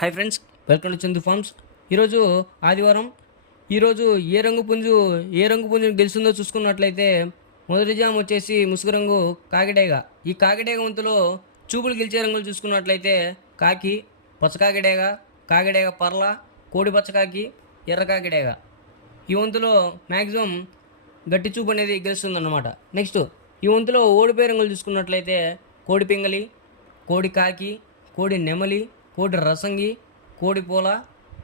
Hi friends welcome to Chandu farms ఈరోజు ఆదివారం. ఈరోజు ఏ రంగు పుంజు ఏ రంగు పుంజు గెలుస్తుందో చూసుకున్నట్లయితే మొదటి జామ్ వచ్చేసి ముసుగు రంగు కాకిడేగ. ఈ కాకిడేగ వంతులో చూపులు గెలిచే రంగులు చూసుకున్నట్లయితే కాకి పచ్చకాకిడేగ కాకిడేగ పర్ల కోడి పచ్చకాకి ఎర్ర కాకిడేగ. ఈ వంతులో మ్యాక్సిమం గట్టి చూపు అనేది గెలుస్తుందన్నమాట. నెక్స్ట్ ఈ వంతులో ఓడిపోయే రంగులు చూసుకున్నట్లయితే కోడి పింగలి కోడి కాకి కోడి నెమలి కోడి రసంగి కోడిపూల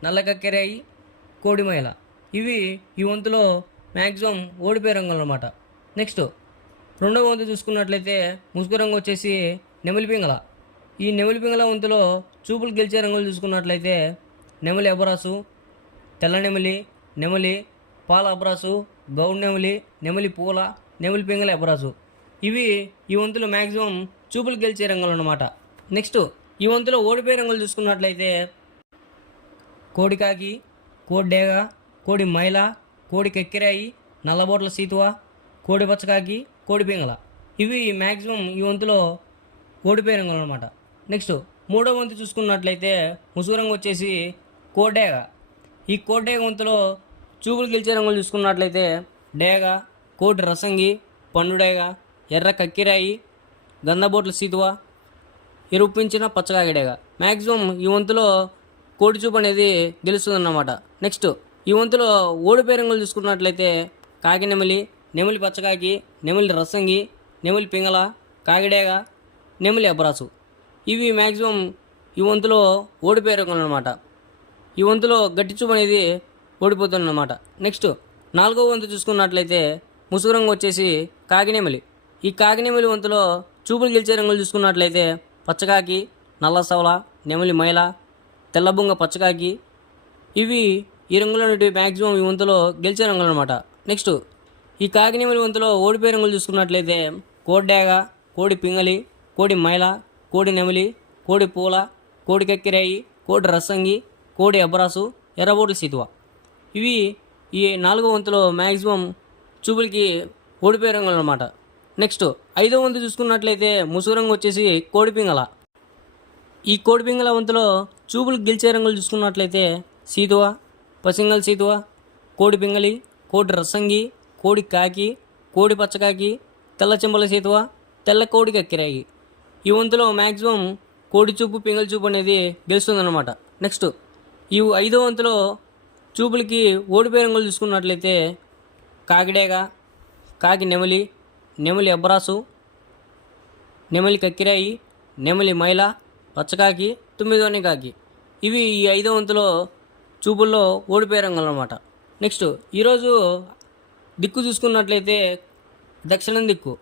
నల్లకక్కెరాయి కోడిమైల ఇవి ఈ వంతులో మ్యాక్సిమం ఓడిపోయే రంగులు అనమాట నెక్స్ట్ రెండవ వంతు చూసుకున్నట్లయితే ముసుగు రంగు వచ్చేసి నెమలి పింగళ. ఈ నెమలి పింగళ వంతులో చూపులు గెలిచే రంగులు చూసుకున్నట్లయితే నెమలి అబరాసు తెల్ల నెమలి నెమలి పాల అబరాసు గౌడ్ నెమలి నెమలి పూల నెమలి పింగళ అబరాసు. ఇవి ఈ వంతులు మ్యాక్సిమం చూపులు గెలిచే రంగులు అనమాట నెక్స్ట్ ఈ వంతులో ఓడిపోయే రంగులు చూసుకున్నట్లయితే కోడికాకి కోడి డేగ కోడి మైల కోడి కెక్కిరాయి నల్లబోట్ల సీతువ కోడి పచ్చకాకి కోడి పింగళ. ఇవి మ్యాక్సిమం ఈ వంతులో ఓడిపోయే రంగులు అనమాట నెక్స్ట్ మూడో వంతు చూసుకున్నట్లయితే ముసుగు రంగు వచ్చేసి కోడేగ ఈ కోడేగ వంతులో చూపులు గెలిచే రంగులు చూసుకున్నట్లయితే డేగ కోటి రసంగి పండుడేగ ఎర్ర కక్కిరాయి గంధబోట్ల సీతువ ఎరుపించిన పచ్చగాగిడేగా మ్యాక్సిమం ఈ వంతులో కోడి చూపు అనేది గెలుస్తుందన్నమాట. నెక్స్ట్ ఈ వంతులో ఓడిపోయే రంగులు చూసుకున్నట్లయితే కాకి నెమలి నెమలి పచ్చకాకి నెమలి రసంగి నెమలి పింగళ కాకిడేగ నెమలి అబ్రాసు. ఇవి మ్యాక్సిమం ఈ వంతులో ఓడిపోయే రంగులు అనమాట ఈ వంతులో గట్టి చూపు అనేది ఓడిపోతుందన్నమాట. నెక్స్ట్ నాలుగో వంతు చూసుకున్నట్లయితే ముసుగు రంగు వచ్చేసి కాకినెమలి ఈ కాకినెమలి వంతులో చూపులు గెలిచే రంగులు చూసుకున్నట్లయితే పచ్చకాకి నల్ల సవల నెమలి మైల తెల్లబుంగ పచ్చకాకి ఇవి ఈ రంగులు అనేటివి మ్యాక్సిమం ఈ వంతులో గెలిచే రంగులు అనమాట నెక్స్ట్ ఈ కాకినెమలి వంతులో ఓడిపోయే రంగులు చూసుకున్నట్లయితే కోడ్డాగ కోడి పింగలి కోడి మైల కోడి నెమలి కోడి పూల కోడి కక్కిరాయి కోడి రసంగి కోడి అబ్రాసు ఎర్రబోట్ల సీతువ. ఇవి ఈ నాలుగో వంతులో మ్యాక్సిమం చూపులకి ఓడిపోయే రంగులు అనమాట నెక్స్ట్ ఐదో వంతు చూసుకున్నట్లయితే ముసుగు వచ్చేసి కోడి పింగళ. ఈ కోడి పింగళ వంతులో చూపులు గెలిచే రంగులు చూసుకున్నట్లయితే సీతువ పసింగల్ సీతువ కోడి పింగళి కోడి రసంగి కోడి కాకి కోడి పచ్చకాకి తెల్ల చెంబల సీతువ తెల్ల కోడి కక్కిరాయి ఈ వంతులో మ్యాక్సిమం కోడి చూపు పింగళ చూపు అనేది గెలుస్తుందన్నమాట. నెక్స్ట్ ఈ ఐదో వంతులో చూపులకి ఓడిపోయే రంగులు చూసుకున్నట్లయితే కాకిడేగ కాకి నెమలి నెమలి అబ్రాసు నెమలి కక్కిరాయి నెమలి మైల పచ్చకాకి తొమ్మిదోని కాకి ఇవి ఈ ఐదో వంతులో చూపుల్లో ఓడిపోయే రంగులు అనమాట నెక్స్ట్ ఈరోజు దిక్కు చూసుకున్నట్లయితే దక్షిణం దిక్కు.